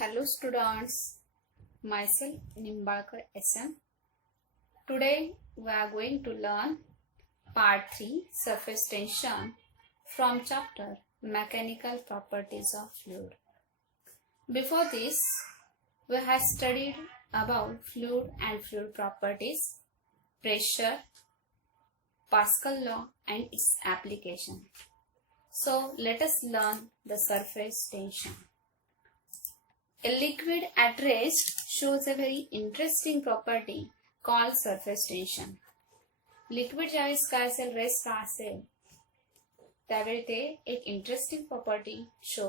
Hello students, myself Nimbalkar SM. Today we are going to learn part 3 surface tension from chapter mechanical properties of fluid. Before this we have studied about fluid and fluid properties, pressure, Pascal law and its application. So let us learn the surface tension. A liquid at rest shows a very interesting property called surface tension. Liquid ज्यावेळेस काय असेल, rest असेल, त्यावेळी ते एक interesting property show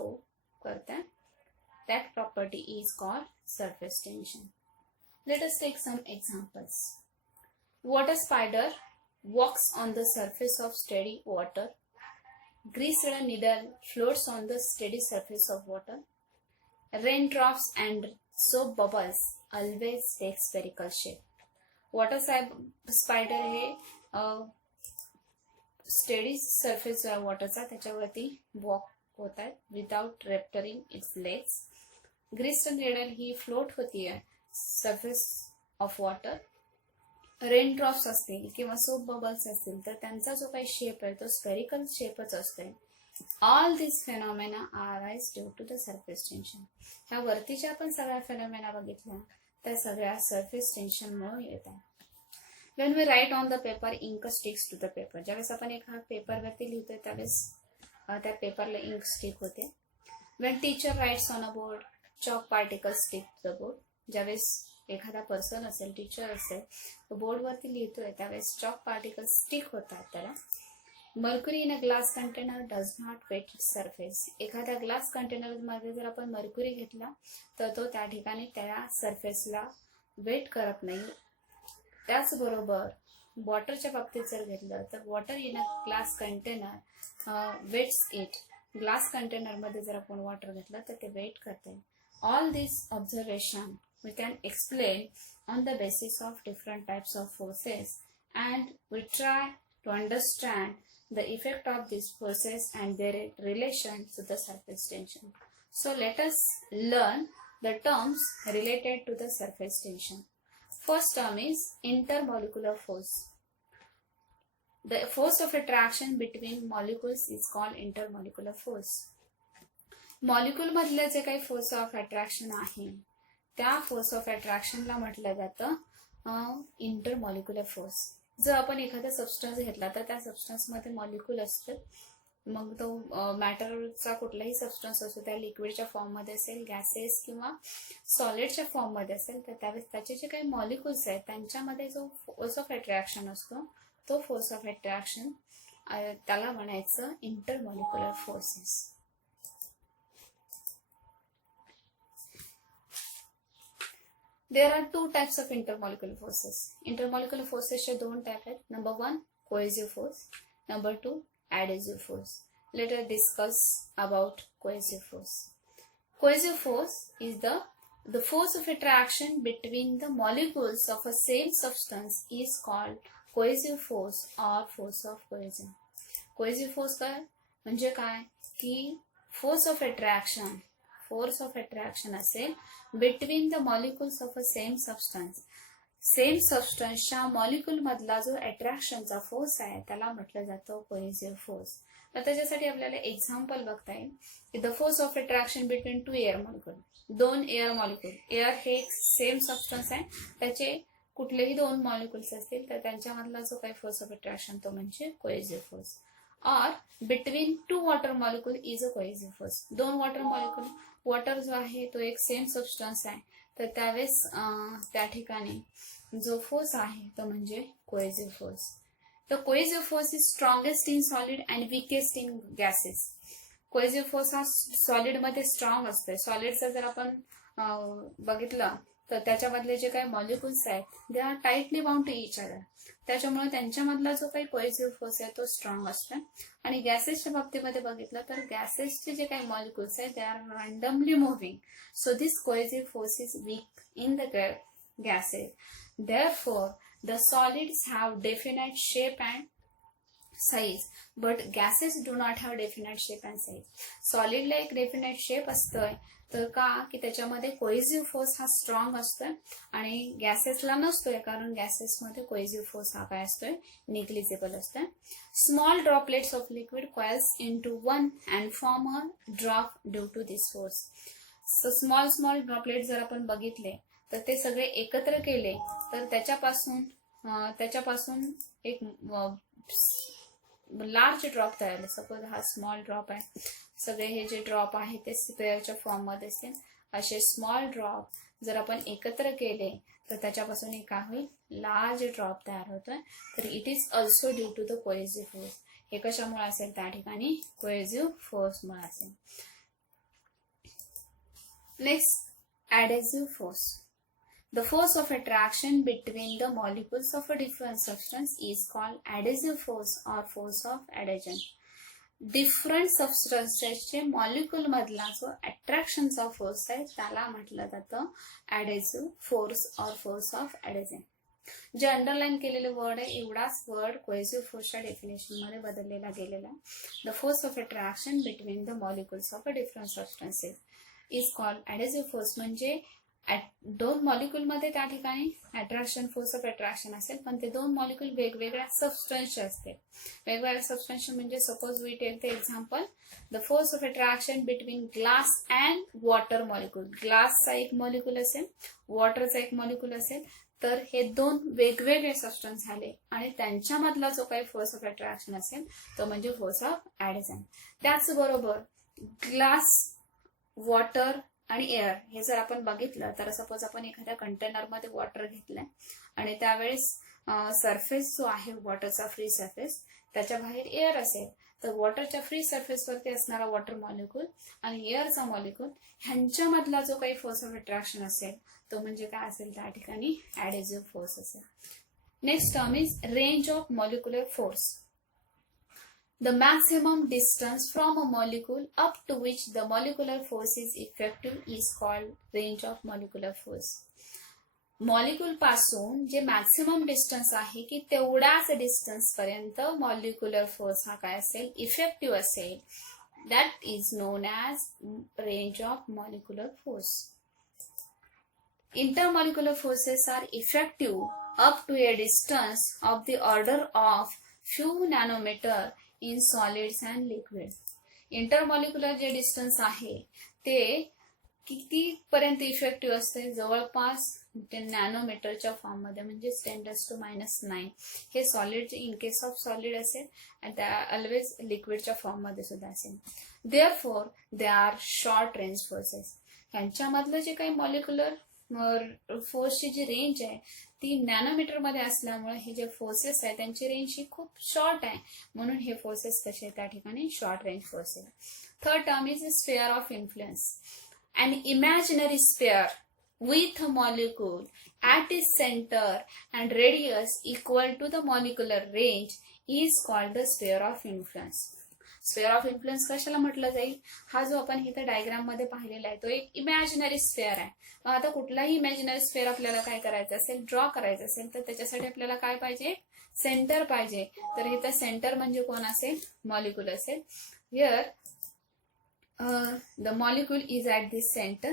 करतात. That property is called surface tension. Let us take some examples. Water spider walks on the surface of steady water. Greased needle floats on the steady surface of water. Raindrops and soap bubbles always take spherical shape. Water spider हे steady surface वॉटरचा त्याच्यावरती walk होत आहे without rupturing its legs. Greased needle ही float होतीये surface of water. Raindrops असतील किंवा soap bubbles असतील तर त्यांचा जो काही शेप आहे तो स्फेरिकल शेपच असते. All these phenomena arise due to the surface tension. ह्या वरतीच्या पण सगळ्या फेनॉमेना बघितल्या त्या सगळ्या सरफेस टेन्शन मुळे येतात. When we write on the paper, ink sticks to the paper. ज्यावेळेस आपण एका पेपर वरती लिहितोय त्यावेळेस त्या पेपरला इंक स्टिक होते. When teacher writes on a board, chalk particles stick to the board. ज्यावेळेस एखादा पर्सन असेल, टीचर असेल, तो बोर्ड वरती लिहितोय त्यावेळेस चॉक पार्टिकल्स स्टिक होतात त्याला. Mercury in a glass container does not wet its surface. एखाद्या ग्लास कंटेनर मध्ये जर आपण मर्क्युरी घेतला तर तो त्या ठिकाणी त्या सरफेसला वेट करत नाही. त्याचबरोबर वॉटरच्या बाबतीत जर घेतलं तर water in a glass container wets it. Glass container मध्ये जर आपण वॉटर घेतलं तर ते वेट करते. All this observation we can explain on the basis of different types of forces, and we try to understand the effect of these forces and their relation to the surface tension. So let us learn the terms related to the surface tension. First term is intermolecular force. The force of attraction between molecules is called intermolecular force. Molecule मधले जे काही force of attraction आहे त्या force of अट्रॅक्शनला म्हटलं जातं intermolecular force. जर आपण एखादा सबस्टन्स घेतला तर त्या सबस्टन्स मध्ये मॉलिक्यूल असतात. मग तो मॅटरचा कुठलाही सबस्टन्स असतो, त्या लिक्विडच्या फॉर्म मध्ये असेल, गॅसेस किंवा सॉलिडच्या फॉर्म मध्ये असेल, तर त्यावेळेस त्याचे जे काही मॉलिक्युल्स आहेत त्यांच्यामध्ये जो फोर्स ऑफ अट्रॅक्शन असतो तो फोर्स ऑफ अट्रॅक्शन त्याला म्हणायचं intermolecular forces. There are two types of intermolecular forces. Intermolecular forces चे दोन टाइप आहेत. Number 1 cohesive force, number 2 adhesive force. Let us discuss about cohesive force. Cohesive force is the force of attraction between the molecules of a same substance is called cohesive force or force of cohesion. Cohesive force काय म्हणजे काय की force of attraction असेल between the molecules of a same substance. Same सबस्टन्सच्या molecule मधला जो अट्रॅक्शनचा force आहे त्याला म्हटलं जातं कोहेसिव्ह फोर्स. तर त्याच्यासाठी आपल्याला एक्झाम्पल बघता येईल. The force of attraction between two air molecule. दोन एअर मॉलिक्युल. एअर हे एक सेम सबस्टन्स आहे, त्याचे कुठलेही दोन मॉलिक्युल्स असतील तर त्यांच्यामधला जो काही फोर्स ऑफ अट्रॅक्शन तो म्हणजे कोहेसिव्ह फोर्स. और between two water molecule is a cohesive force. दोन वॉटर मॉलिक्युल, वॉटर जो आहे तो एक सेम सबस्टन्स आहे तर त्यावेळेस त्या ठिकाणी जो फोर्स आहे तो म्हणजे cohesive force. The cohesive force is strongest in solid and weakest in gases. Cohesive force हा सॉलिड मध्ये स्ट्रॉंग असते. सॉलिडचं जर आपण बघितलं तर त्याच्यामधले जे काही मॉलिक्युल्स आहेत they are tightly bound to each other. त्याच्यामुळे त्यांच्यामधला जो काही कोहेसिव्ह फोर्स आहे तो स्ट्रॉंग असतो. आणि गॅसेसच्या बाबतीमध्ये बघितलं तर गॅसेसचे जे काही मॉलिक्युल्स आहेत they are randomly moving. So this cohesive force is weak in the gases. Therefore, the solids have definite shape and size, but gases do not have definite shape and size. सॉलिडला एक definite shape असतोय, तर का की त्याच्यामध्ये cohesive force हा strong असतोय आणि गॅसेसला नसतोय, कारण गॅसेसमध्ये कोहेसिव्ह फोर्स हा काय असतोय, निग्लिजिबल असतोय. Small droplets of liquid coalesce into one and form a drop due to this force. So small droplet जर आपण बघितले तर ते सगळे एकत्र केले तर त्याच्यापासून एक लार्ज ड्रॉप तयार होईल. सपोज हा स्मॉल ड्रॉप आहे, सगळे हे जे ड्रॉप आहे ते स्पेअरच्या फॉर्म मध्ये असतील. असे स्मॉल ड्रॉप जर आपण एकत्र केले तर त्याच्यापासून एक काय होईल, लार्ज ड्रॉप तयार होतोय. तर it is also due to the cohesive force. हे कशामुळे असेल, त्या ठिकाणी कोहेसिव्ह फोर्समुळे असेल. Next, adhesive force. The force of attraction between the molecules of a different substance is called adhesive force or force of adhesion. Different substances चे molecule मधला जो अट्रॅक्शनचा फोर्स आहे त्याला म्हटलं जातं adhesive force or force of adhesion. जे underline केलेले word आहे एवढाच वर्ड कोहेसिव्ह फोर्सच्या डेफिनेशन मध्ये बदललेला गेलेला आहे. The force of attraction between the molecules of a different substances is called adhesive force. म्हणजे दोन मॉलिक्यूल मध्ये त्या ठिकाणी अट्रॅक्शन फोर्स ऑफ अट्रॅक्शन असेल, पण ते दोन मॉलिक्यूल वेगवेगळ्या सबस्टन्सचे असते. वेगवेगळ्या सबस्टन्स म्हणजे suppose we take the example the force of attraction between glass and water molecule. ग्लासचा एक मॉलिक्यूल असेल, वॉटरचा एक मॉलिक्यूल असेल, तर हे दोन वेगवेगळे सबस्टन्स झाले आणि त्यांच्यामधला जो काही फोर्स ऑफ अट्रॅक्शन असेल तो म्हणजे फोर्स ऑफ ऍडिशन. त्याचबरोबर ग्लास, वॉटर आणि एअर हे जर आपण बघितलं तर सपोज आपण एखाद्या कंटेनरमध्ये वॉटर घेतलंय आणि त्यावेळेस सरफेस जो आहे वॉटरचा फ्री सरफेस त्याच्या बाहेर एअर असेल, तर वॉटरच्या फ्री सरफेसवरती असणारा वॉटर मॉलिक्यूल आणि एअरचा मॉलिक्यूल ह्यांच्यामधला जो काही फोर्स ऑफ अट्रॅक्शन असेल तो म्हणजे काय असेल, त्या ठिकाणी ऍडेसिव्ह फोर्स असेल. Next term is range of molecular force. The maximum distance from a molecule up to which the molecular force is effective is called range of molecular force. Molecule पासून जे मॅक्सिमम डिस्टन्स आहे की तेवढ्याच distance पर्यंत molecular force हा काय असेल, effective असेल. That is known as range of molecular force. Intermolecular forces are effective up to a distance of the order of few nanometer in solids and liquid. Intermolecular जे distance आहे ते किती पर्यंत effective असते, जवळपास नॅनोमीटरच्या फॉर्म मध्ये, म्हणजे 10⁻⁹. हे solid in case of solid असेल आणि त्या ऑलवेज लिक्विडच्या फॉर्म मध्ये सुद्धा असेल. Therefore they are short range forces. यांच्यामधलं जे काही मॉलिक्युलर फोर्सची जी रेंज आहे ती नॅनोमीटर मध्ये असल्यामुळे हे जे फोर्सेस आहे त्यांची रेंज ही खूप शॉर्ट आहे, म्हणून हे फोर्सेस कसे त्या ठिकाणी short range forces. Third term is sphere of influence. An imaginary sphere with a molecule at its center and radius equal to the molecular range is called the sphere of influence. Sphere of influence कशाला म्हटलं जाईल, हा जो आपण इथे diagram मध्ये पाहिलेला आहे तो एक इमॅजिनरी स्फेअर आहे. मग आता कुठलाही इमॅजिनरी स्फेअर आपल्याला काय करायचं असेल, ड्रॉ करायचं असेल, तर त्याच्यासाठी आपल्याला काय पाहिजे, सेंटर पाहिजे. तर इथं सेंटर म्हणजे कोण असेल, मॉलिक्यूल असेल. Here the molecule is at this center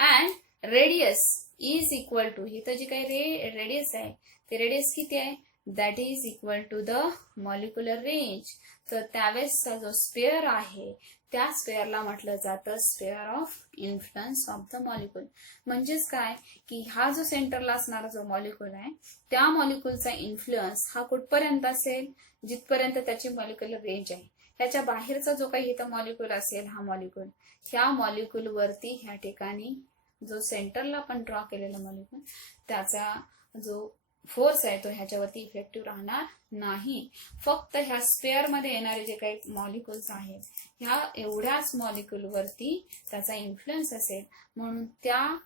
and radius is equal to, इथं जी काही रेडियस आहे ते रेडियस किती आहे, that is equal to the molecular range. तर त्यावेळेसचा जो स्पेअर आहे त्या स्पेअरला म्हटलं जातं spare of influence of the molecule. म्हणजेच काय की हा जो सेंटरला असणारा जो मॉलिक्यूल आहे त्या मॉलिक्यूलचा इन्फ्लुएन्स हा कुठपर्यंत असेल, जिथपर्यंत त्याची मॉलिक्युलर रेंज आहे. त्याच्या बाहेरचा जो काही इथं मॉलिक्यूल असेल, हा मॉलिक्यूल, ह्या मॉलिक्यूल वरती ह्या ठिकाणी जो सेंटरला आपण ड्रॉ केलेला मॉलिक्यूल त्याचा जो फोर्स आहे तो ह्याच्यावरती इफेक्टिव्ह राहणार नाही. फक्त ह्या स्पेअर मध्ये येणारे जे काही मॉलिक्युल्स आहेत ह्या एवढ्याच मॉलिक्यूल वरती त्याचा इन्फ्लुएन्स असेल, म्हणून त्या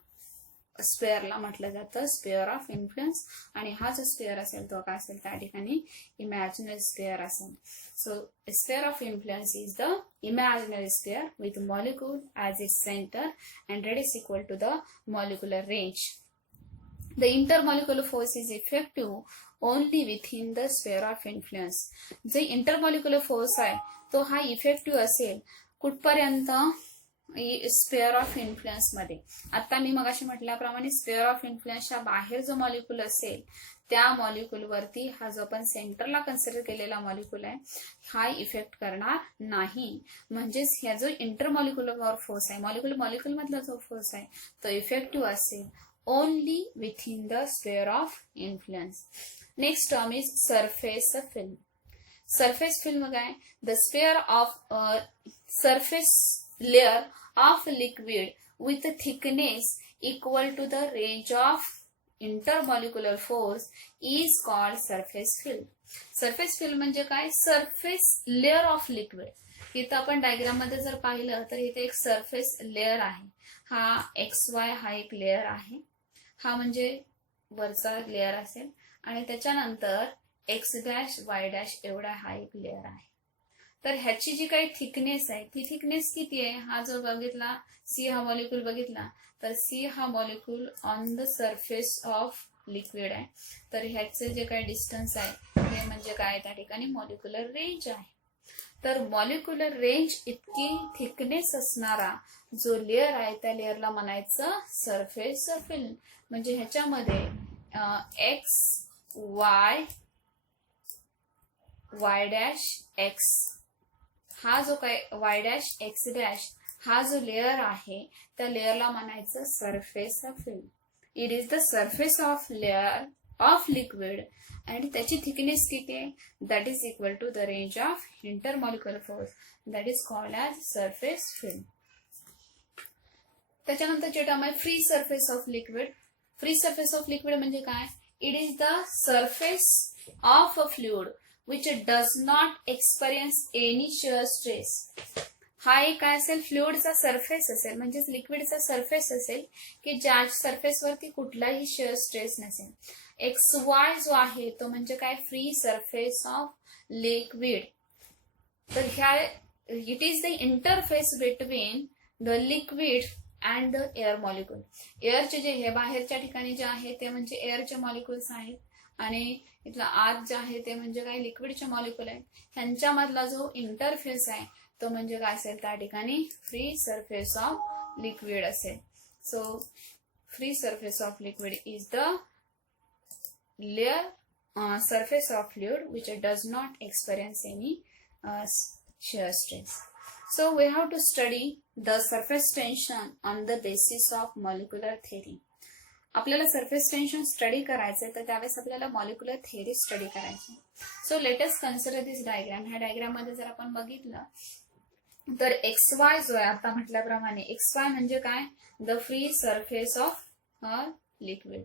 स्पेअरला म्हटलं जातं स्पेअर ऑफ इन्फ्लुएन्स. आणि हा जो स्पेअर असेल तो काय असेल, त्या ठिकाणी इमॅजिनरी स्पेअर असेल. So sphere of influence is the imaginary sphere with molecule as its centre and radius equal to the molecular range. The intermolecular force is effective only within the sphere of influence. जे intermolecular force आहे तो हा effective असेल कुठपर्यंत, spare of influence मध्ये. आता मी मगाशी म्हटल्याप्रमाणे स्पेअर ऑफ इन्फ्लुएन्सच्या बाहेर जो मॉलिक्यूल असेल त्या मॉलिक्यूल वरती हा जो आपण सेंटरला कन्सिडर केलेला मॉलिक्यूल आहे हा इफेक्ट करणार नाही. म्हणजेच ह्या जो इंटरमॉलिक्युलर फोर्स आहे, मॉलिक्यूल मधला जो फोर्स आहे तो इफेक्टिव्ह असेल only within the sphere of influence. Next term is surface film. Surface film काय, the sphere of surface layer of liquid with a thickness equal to the range of intermolecular force is called surface film. Surface film म्हणजे काय, surface layer of liquid. इथं आपण diagram मध्ये जर पाहिलं तर इथे एक सरफेस लेअर आहे. हा XY हा एक लेअर आहे, हा म्हणजे वरचा लेअर असेल आणि त्याच्यानंतर X' Y' एवढा हा एक लेअर आहे. तर ह्याची जी काही थिकनेस आहे ती थिकनेस किती आहे, हा जो बघितला C हा मॉलिक्यूल बघितला तर C हा molecule on the surface of liquid आहे. तर ह्याचे जे काही डिस्टन्स आहे हे म्हणजे काय, त्या ठिकाणी मॉलिक्युलर रेंज आहे. तर मॉलिक्युलर रेंज इतकी थिकनेस असणारा जो लेअर आहे त्या लेअरला म्हणायचं सरफेस फिल्म. म्हणजे ह्याच्यामध्ये XY Y'X हा जो काय Y'X' हा जो लेअर आहे त्या लेअरला म्हणायचं surface film. It is the surface of layer of liquid आणि त्याची थिकनेस किती आहे, that is equal to the range of intermolecular force, that is called as surface film. त्याच्यानंतरचे टर्म आहे free surface of liquid. Free surface of liquid म्हणजे काय, it is the surface of a fluid which does not experience any shear stress. हा एक काय असेल, फ्लुइडचा surface असेल, म्हणजेच लिक्विडचा सरफेस असेल की ज्या सरफेसवरती कुठलाही शेअर स्ट्रेस नसेल. XY जो आहे तो म्हणजे काय, फ्री सरफेस ऑफ लिक्विड. तर ह्या it is the interface between the liquid and the air molecule. एअरचे जे हे बाहेरच्या ठिकाणी जे आहे ते म्हणजे एअरचे मॉलिक्युल्स आहेत आणि इथला आत जे आहे ते म्हणजे काय, लिक्विडचे मॉलिक्यूल आहेत. ह्यांच्यामधला जो इंटरफेस आहे तो म्हणजे काय असेल, त्या ठिकाणी फ्री सरफेस ऑफ लिक्विड असेल. So free surface of liquid is the layer surface of fluid which does not experience any shear stress. So we have to study the surface tension on the basis of molecular theory. आपल्याला surface tension study करायचंय तर त्यावेळेस आपल्याला molecular theory study करायची. So let us consider दिस diagram. ह्या diagram मध्ये जर आपण बघितलं तर XY जो आहे आता म्हटल्याप्रमाणे XY म्हणजे काय, the free surface of liquid.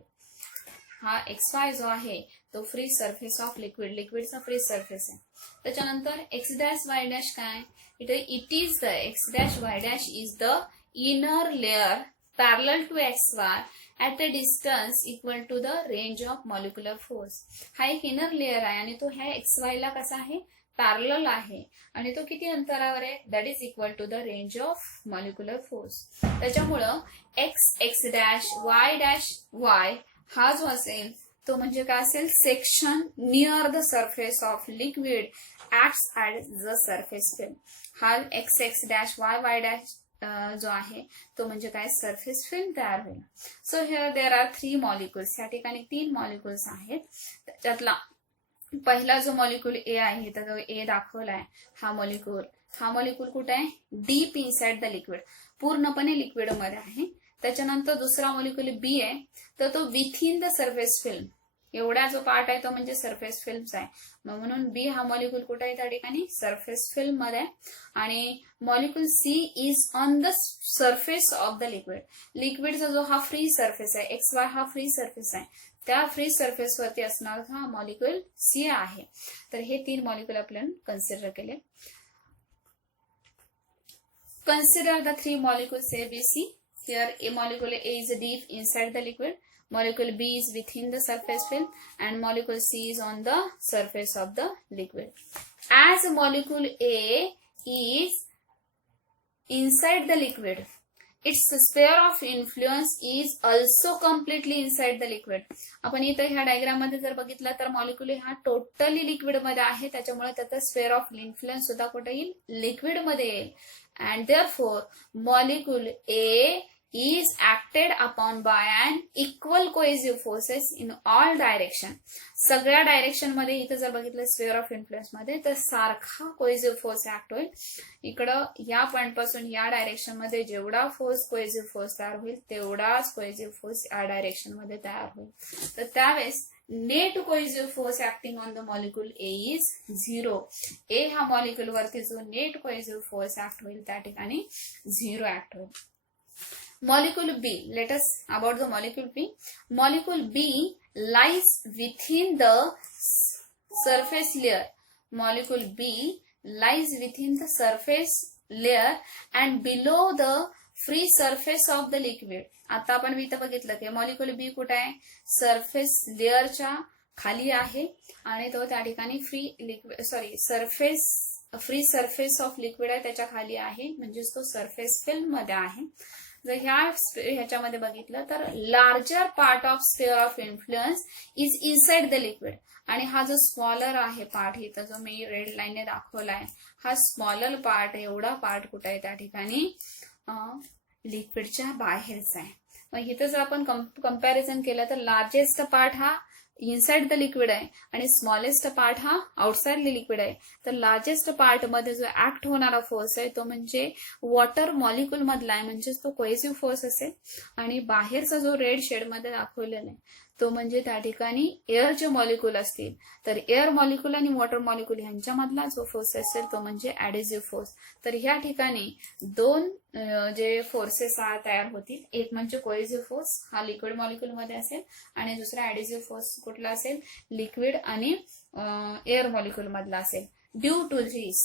हा XY जो आहे तो फ्री सरफेस ऑफ लिक्विड, लिक्विडचा फ्री सरफेस आहे. त्याच्यानंतर X', Y' काय, it is the X', Y' is the inner layer parallel to XY at a distance equal to the range of molecular force. हा एक inner layer आहे आणि तो ह्या XY ला कसा आहे, पॅरलल आहे आणि तो किती अंतरावर आहे, that is equal to the range of molecular force. त्याच्यामुळं Y' हा जो असेल तो म्हणजे काय असेल, section near the surface of liquid acts at the surface film. हा Y' जो आहे तो म्हणजे काय, सरफेस फिल्म तयार होईल. So here there are 3 molecules. या ठिकाणी 3 मॉलिक्युल्स आहेत. त्याच्यातला पहिला जो मॉलिक्यूल A आहे तर जो A दाखवलाय हा मॉलिक्यूल कुठे आहे, डीप इनसाइड द लिक्विड, पूर्णपणे लिक्विड मध्ये आहे. त्याच्यानंतर दुसरा मॉलिक्यूल B आहे तर तो विथिन द सरफेस फिल्म, एवढा जो पार्ट आहे तो म्हणजे सरफेस फिल्म्स आहे. म्हणून B हा मॉलिक्यूल कुठे आहे, त्या ठिकाणी सरफेस फिल्म मध्ये. आणि molecule C is on the surface of the liquid. लिक्विडचा जो हा फ्री सरफेस आहे, XY हा फ्री सरफेस आहे, त्या फ्री सरफेस वरती असणारा हा मॉलिक्यूल C आहे. तर हे 3 मॉलिक्यूल आपण कन्सिडर केले. Consider the 3 molecules A, B, C. Here a molecule A is deep inside the liquid, molecule B is within the surface film, and molecule C is on the surface of the liquid. As molecule A is inside the liquid, it's sphere of influence is also completely inside the liquid. आपण इथं ह्या diagram मध्ये जर बघितलं तर molecule हा totally liquid मध्ये आहे, त्याच्यामुळे त्याचा स्फेअर ऑफ इन्फ्लुएन्स सुद्धा कुठे येईल, लिक्विड मध्ये येईल. And therefore molecule A is acted upon by an equal cohesive forces in all direction. सगळ्या डायरेक्शन मध्ये इथं जर बघितलं स्फेअर ऑफ इन्फ्लुएन्स मध्ये तर सारखा कोहेसिव्ह फोर्स ऍक्ट होईल. इकडं या पॉइंट पासून या डायरेक्शन मध्ये जेवढा कोहेसिव्ह फोर्स तयार होईल तेवढाच कोहेसिव्ह फोर्स या डायरेक्शन मध्ये तयार होईल. तर त्यावेळेस net cohesive force acting on the molecule A is 0. ए हा मॉलिक्युल वरती जो नेट कोहेसिव्ह फोर्स ऍक्ट होईल त्या ठिकाणी 0 ऍक्ट होईल. Molecule B, let us about the molecule B. Molecule B lies within the surface layer. Molecule B lies within the surface layer and below the free surface of the liquid. आता आपण इथं बघितलं की molecule बी कुठे आहे, surface लेअरच्या खाली आहे आणि तो त्या ठिकाणी फ्री सरफेस ऑफ लिक्विड आहे त्याच्या खाली आहे, म्हणजेच तो सरफेस फिल्म मध्ये आहे. जर ह्याच्यामध्ये बघितलं तर larger part of sphere of influence is inside the liquid. आणि हा जो स्मॉलर आहे पार्ट इथं जो मी रेड लाईनने दाखवलाय, हा स्मॉलर पार्ट, एवढा पार्ट कुठे आहे त्या ठिकाणी लिक्विडच्या बाहेरचा आहे. मग इथं जर आपण कंपॅरिझन केलं तर लार्जेस्ट पार्ट हा इनसाइड द लिक्विड आहे आणि स्मॉलेस्ट पार्ट हा आउटसाइड द लिक्विड आहे. तर लार्जेस्ट पार्ट मध्ये जो ऍक्ट होणारा फोर्स आहे तो म्हणजे वॉटर मॉलिक्युल मधला आहे, म्हणजेच तो कोहेसिव्ह फोर्स असेल. आणि बाहेरचा जो रेड शेड मध्ये दाखवलेला आहे तो म्हणजे त्या ठिकाणी एअरचे मॉलिक्युल असतील, तर एअर मॉलिक्युल आणि वॉटर मॉलिक्युल यांच्यामधला जो फोर्स असेल तो म्हणजे ऍडेसिव्ह फोर्स. तर ह्या ठिकाणी दोन जे फोर्सेस तयार होतील, एक म्हणजे कोहेसिव्ह फोर्स हा लिक्विड मॉलिक्युल मध्ये असेल आणि दुसरा ऍडेसिव्ह फोर्स कुठला असेल, लिक्विड आणि एअर मॉलिक्युल मधला असेल. ड्यू टू धिस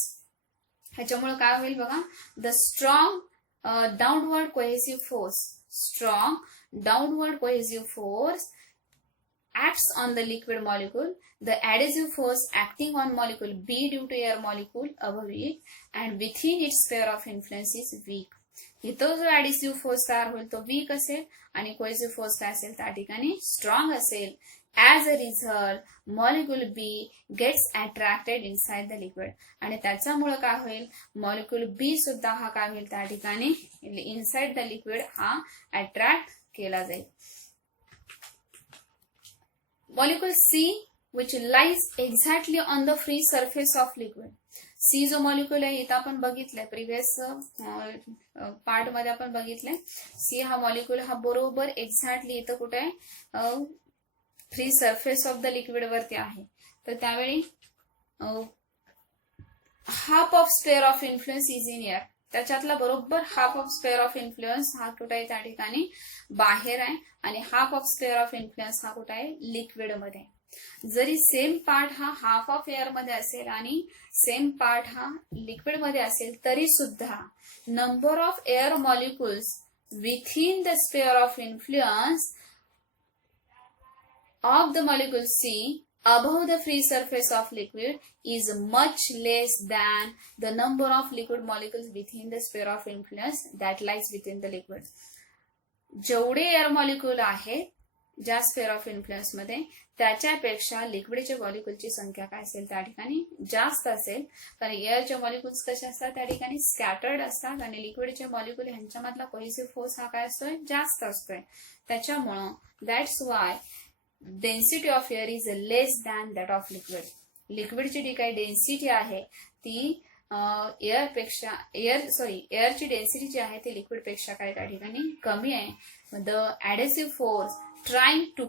ह्याच्यामुळे काय होईल बघा, the strong downward cohesive force acts on the liquid molecule. The adhesive force acting on molecule B due to air molecule above it and within its sphere of influence is weak. इथं जो adhesive force तयार होईल तो weak असेल आणि cohesive force काय असेल त्या ठिकाणी strong असेल. As a result, molecule B gets attracted inside the liquid. आणि त्याच्यामुळे काय होईल, molecule B सुद्धा हा काय होईल त्या ठिकाणी inside the liquid हा attract केला जाईल. Molecule C, which lies exactly on the free surface of liquid. C जो मॉलिक्युल आहे इथं आपण बघितलंय, प्रिव्हियस पार्ट मध्ये आपण बघितलंय. C हा मॉलिक्युल हा बरोबर एक्झॅक्टली इथं कुठे आहे, free surface of the liquid वरती आहे. तर त्यावेळी half of sphere of influence is in air. त्याच्यातला बरोबर half of sphere of influence हा कुठे आहे त्या ठिकाणी बाहेर आहे आणि half of sphere of influence हा कुठे आहे, लिक्विड मध्ये. जरी सेम पार्ट हा हाफ ऑफ एअर मध्ये असेल आणि सेम पार्ट हा लिक्विड मध्ये असेल तरी सुद्धा number of air molecules within the sphere of influence of the molecule C above the free surface of liquid is much less than the number of liquid molecules within the sphere of influence that lies within the liquid. जेवढे air molecule आहेत ज्या sphere of influence मध्ये त्याच्यापेक्षा लिक्विडच्या मॉलिक्युलची संख्या काय असेल त्या ठिकाणी जास्त असेल. कारण एअरचे मॉलिक्युल्स कसे असतात त्या ठिकाणी स्कॅटर्ड असतात आणि लिक्विडचे मॉलिक्युल ह्यांच्यामधला कोहेसिव्ह फोर्स हा काय असतोय, जास्त असतोय. त्याच्यामुळं that's why density of air is less than that of liquid. लिक्विडची जी काही डेन्सिटी आहे ती एअरची डेन्सिटी जी आहे ती लिक्विड पेक्षा काय त्या ठिकाणी कमी आहे. The adhesive force trying to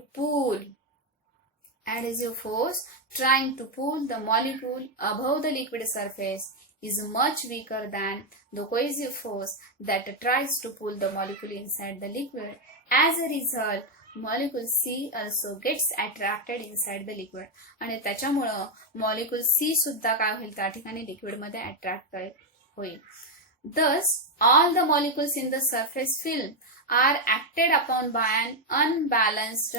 pull the molecule above the liquid surface is much weaker than the cohesive force that tries to pull the molecule inside the liquid. As a result, molecule C also gets attracted inside the liquid. आणि त्याच्यामुळं molecule C सुद्धा काय होईल त्या ठिकाणी liquid मध्ये attract होईल. Thus, all the molecules in the surface film are acted upon by an unbalanced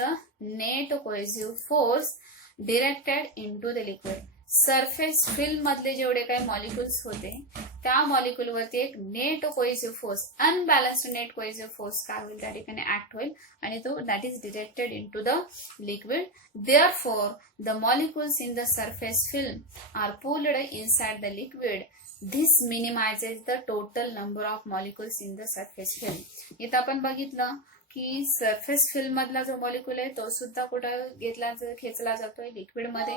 net cohesive force directed into the liquid. Surface film मधले जेवढे काही मॉलिक्युल्स होते त्या मॉलिक्युल वरती एक net cohesive force, unbalanced net cohesive force काय होईल त्या ठिकाणी ऍक्ट होईल आणि तो that is directed into the liquid. Therefore the molecules in the surface film are pulled inside the liquid. This minimizes the total number of molecules in the surface film. इथं आपण बघितलं की surface film मधला जो molecule आहे तो सुद्धा कुठं खेचला जातोय लिक्विड मध्ये.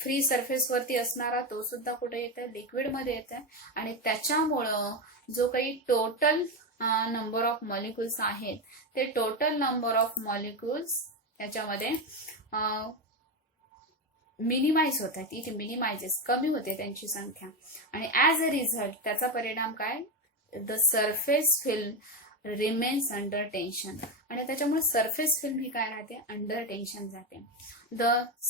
फ्री सरफेस वरती असणारा तो सुद्धा कुठे येत आहे लिक्विड मध्ये येत आहे आणि त्याच्यामुळं जो काही टोटल नंबर ऑफ मॉलिक्युल्स आहेत ते टोटल नंबर ऑफ मॉलिक्युल्स त्याच्यामध्ये मिनिमाइज होत आहेत. इट मिनिमाइजेस, कमी होते त्यांची संख्या आणि ऍज अ रिझल्ट त्याचा परिणाम काय, the surface film remains under tension आणि त्याच्यामुळे सरफेस फिल्म ही काय राहते, अंडर टेन्शन जाते. The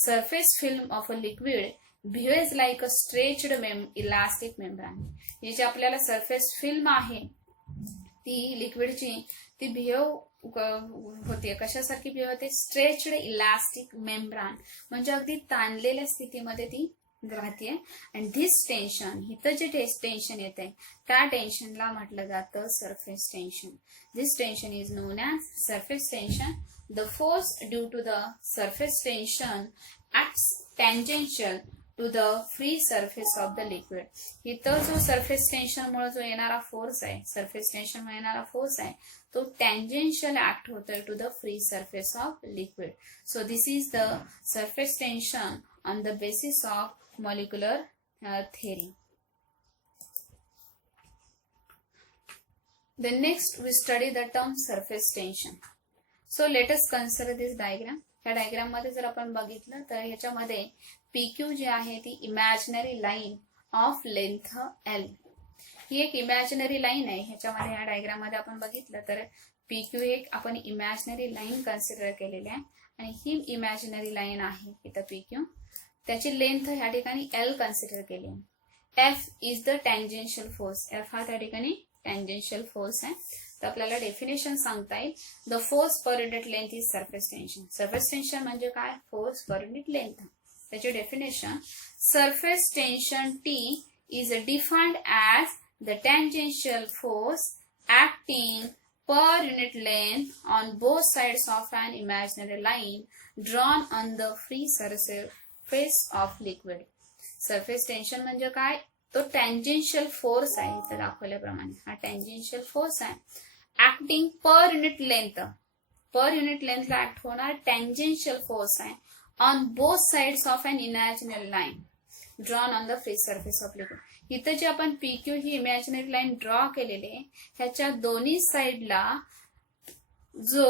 surface film of a liquid behaves like a stretched elastic membrane. ही जी आपल्याला सरफेस फिल्म आहे ती लिक्विडची ती बिहेव होते कशासारखी बिहेव होते, स्ट्रेच्ड इलास्टिक मेम्ब्रेन म्हणजे अगदी ताणलेल्या स्थितीमध्ये ती राहते. अँड धिस टेन्शन, इथं जे टेन्शन येते त्या टेन्शनला म्हटलं जातं surface tension. This tension is known as surface tension. The force due to the surface tension acts tangential to the free surface of the liquid. इथं जो सरफेस टेन्शन मुळे जो येणारा फोर्स आहे, सरफेस टेन्शन मुळे येणारा फोर्स आहे तो टँजेन्शियल ऍक्ट होतोय to the free surface of liquid. So this is the surface tension on the basis of molecular theory. Then next we study the term surface tension. So let us consider this diagram. या diagram मध्ये जर आपण बघितलं तर ह्याच्यामध्ये PQ जी आहे ती imaginary line of length L. ही एक इमॅजिनरी लाईन आहे. ह्याच्यामध्ये या डायग्राम मध्ये आपण बघितलं तर PQ एक आपण इमॅजिनरी लाईन कन्सिडर केलेली आहे आणि ही इमॅजिनरी लाईन आहे इथं PQ. त्याची लेंथ ह्या ठिकाणी L कन्सिडर केली आहे. F is the tangential force. F हा त्या ठिकाणी टँजेन्शियल फोर्स आहे. तर आपल्याला डेफिनेशन सांगता येईल, the force per unit length is surface tension. Surface tension म्हणजे काय, फोर्स पर युनिट लेंथ. त्याची definition, surface tension T is defined as the tangential force acting per unit length on both sides of an imaginary line drawn on the free surface of liquid. Surface tension म्हणजे काय, तो tangential force आहे. इथे दाखवल्याप्रमाणे हा tangential force आहे. Acting per unit length, per unit लेंथला act होणार टँजेन्शियल फोर्स आहे on both sides of an imaginary line drawn on the free surface of liquid. इथं जे आपण PQ ही इमॅजिनरी लाईन ड्रॉ केलेली आहे ह्याच्या दोन्ही साइडला जो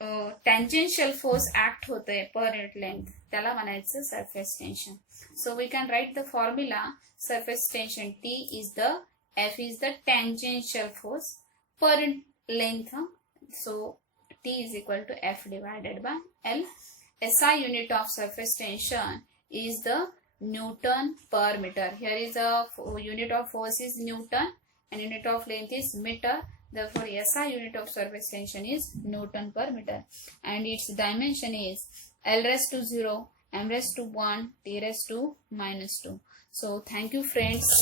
टँजेन्शियल फोर्स ऍक्ट होतोय पर युनिट लेंथ त्याला म्हणायचं surface tension. So we can write the formula, surface tension T is the, F is the tangential force per length. So T is equal to F divided by L. SI unit of surface tension is the Newton per meter. Here is a unit of force is Newton and unit of length is meter. Therefore, SI unit of surface tension is Newton per meter and its dimension is L raised to 0, M raised to 1, T raised to -2. So thank you friends.